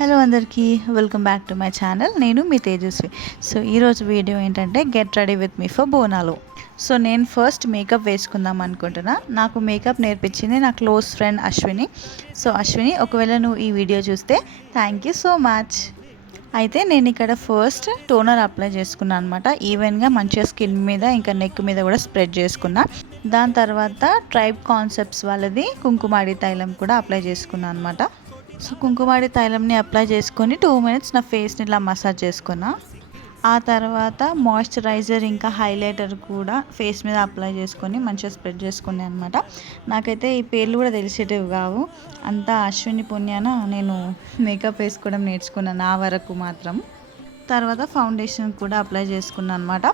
Hello అందరికీ, welcome back to my channel. నేను మీ Tejaswi. So ఈరోజు వీడియో ఏంటంటే get ready with me for Bonalu. So నేను ఫస్ట్ మేకప్ వేసుకుందాం అనుకుంటున్నా. నాకు మేకప్ నేర్పించింది నా close friend Ashwini. So Ashwini, ఒకవేళ నువ్వు ఈ వీడియో చూస్తే థ్యాంక్ యూ సో మచ్. అయితే నేను ఇక్కడ ఫస్ట్ టోనర్ అప్లై చేసుకున్నాను అనమాట. ఈవెన్గా మంచిగా స్కిన్ మీద ఇంకా నెక్ మీద కూడా స్ప్రెడ్ చేసుకున్నా. దాని తర్వాత ట్రైబ్ కాన్సెప్ట్స్ వాళ్ళది కుంకుమాడి తైలం కూడా అప్లై చేసుకున్నాను అనమాట. సో కుంకుమాడి తైలంని అప్లై చేసుకొని 2 minutes నా ఫేస్ని ఇలా మసాజ్ చేసుకున్నా. ఆ తర్వాత మాయిశ్చరైజర్ ఇంకా హైలైటర్ కూడా ఫేస్ మీద అప్లై చేసుకొని మంచిగా స్ప్రెడ్ చేసుకున్నాను అనమాట. నాకైతే ఈ పేర్లు కూడా తెలిసేటివి కావు. అంతా అశ్విని పుణ్యాన నేను మేకప్ వేసుకోవడం నేర్చుకున్నాను నా వరకు మాత్రం. తర్వాత ఫౌండేషన్ కూడా అప్లై చేసుకున్నాను అనమాట.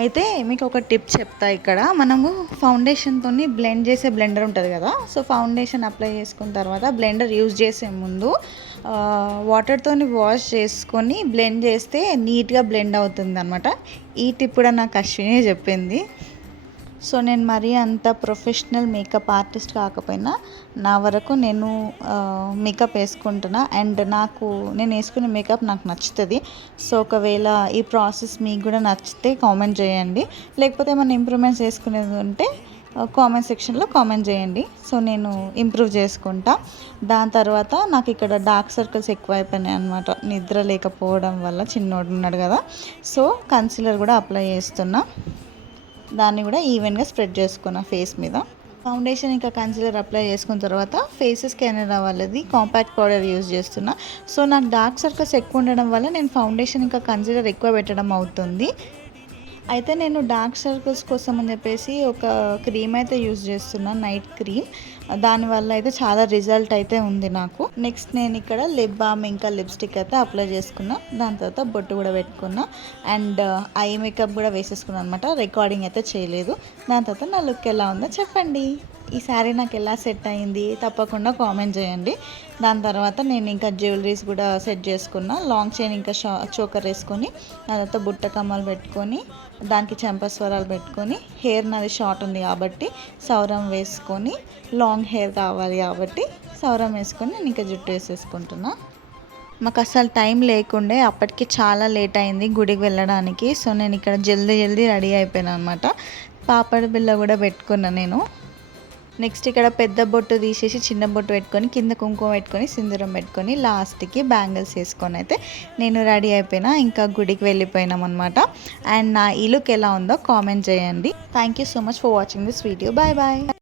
అయితే మీకు ఒక టిప్ చెప్తా. ఇక్కడ మనము ఫౌండేషన్తో బ్లెండ్ చేసే బ్లెండర్ ఉంటుంది కదా. సో ఫౌండేషన్ అప్లై చేసుకున్న తర్వాత బ్లెండర్ యూజ్ చేసే ముందు వాటర్తో వాష్ చేసుకొని బ్లెండ్ చేస్తే నీట్గా బ్లెండ్ అవుతుంది అనమాట. ఈ టిప్ కూడా నాకు అశ్విని చెప్పింది. సో నేను మరీ అంత ప్రొఫెషనల్ మేకప్ ఆర్టిస్ట్ కాకపోయినా నా వరకు నేను మేకప్ వేసుకుంటున్నా. అండ్ నేను వేసుకునే మేకప్ నాకు నచ్చుతుంది. సో ఒకవేళ ఈ ప్రాసెస్ మీకు కూడా నచ్చితే కామెంట్ చేయండి. లేకపోతే ఏమైనా ఇంప్రూవ్మెంట్స్ వేసుకునేది ఉంటే కామెంట్ సెక్షన్లో కామెంట్ చేయండి. సో నేను ఇంప్రూవ్ చేసుకుంటా. దాని తర్వాత నాకు ఇక్కడ డార్క్ సర్కిల్స్ ఎక్కువ అయిపోయినాయి అనమాట, నిద్ర లేకపోవడం వల్ల. చిన్నోడు ఉన్నాడు కదా. సో కన్సీలర్ కూడా అప్లై చేస్తున్నా. దాన్ని కూడా ఈవెన్గా స్ప్రెడ్ చేసుకున్నా ఫేస్ మీద. ఫౌండేషన్ ఇంకా కన్సీలర్ అప్లై చేసుకున్న తర్వాత ఫేసెస్ కెనడా వాళ్ళది కాంపాక్ట్ పౌడర్ యూజ్ చేస్తున్నా. సో నాకు డార్క్ సర్కిల్స్ ఎక్కువ ఉండడం వల్ల నేను ఫౌండేషన్ ఇంకా కన్సీలర్ ఎక్కువ పెట్టడం అవుతుంది. అయితే నేను డార్క్ సర్కిల్స్ కోసం అని చెప్పేసి ఒక క్రీమ్ అయితే యూజ్ చేస్తున్నా, నైట్ క్రీమ్. దానివల్ల అయితే చాలా రిజల్ట్ అయితే ఉంది నాకు. నెక్స్ట్ నేను ఇక్కడ లిప్ బామ్ ఇంకా లిప్స్టిక్ అయితే అప్లై చేసుకున్నా. దాని తర్వాత బొట్టు కూడా పెట్టుకున్నా. అండ్ ఐ మేకప్ కూడా వేసేసుకున్నాను అనమాట. రికార్డింగ్ అయితే చేయలేదు. దాని తర్వాత నా లుక్ ఎలా ఉందో చెప్పండి. ఈ శారీ నాకు ఎలా సెట్ అయింది తప్పకుండా కామెంట్ చేయండి. దాని తర్వాత నేను ఇంకా జ్యువెలరీస్ కూడా సెట్ చేసుకున్నా. లాంగ్ చైన్ ఇంకా చోకర్ వేసుకొని, దాని తర్వాత బుట్ట కమ్మలు పెట్టుకొని, దానికి చెంపస్వరాలు పెట్టుకొని, హెయిర్ నాది షార్ట్ ఉంది కాబట్టి సౌరం వేసుకొని, లాంగ్ హెయిర్ కావాలి కాబట్టి సౌరం వేసుకొని నేను ఇంకా జుట్టు వేసేసుకుంటున్నా. మాకు అసలు టైం లేకుండే, అప్పటికి చాలా లేట్ అయింది గుడికి వెళ్ళడానికి. సో నేను ఇక్కడ జల్దీ రెడీ అయిపోయాను అనమాట. పాపడి బిళ్ళ కూడా పెట్టుకున్నా నేను. నెక్స్ట్ ఇక్కడ పెద్ద బొట్టు తీసేసి చిన్న బొట్టు పెట్టుకొని, కింద కుంకుమ పెట్టుకొని, సింధూరం పెట్టుకొని, లాస్ట్కి బ్యాంగిల్స్ వేసుకొని అయితే నేను రెడీ అయిపోయినా. ఇంకా గుడికి వెళ్ళిపోయినాం అనమాట. అండ్ నా ఈ లుక్ ఎలా ఉందో కామెంట్ చేయండి. Thank you so much for watching this video. Bye bye.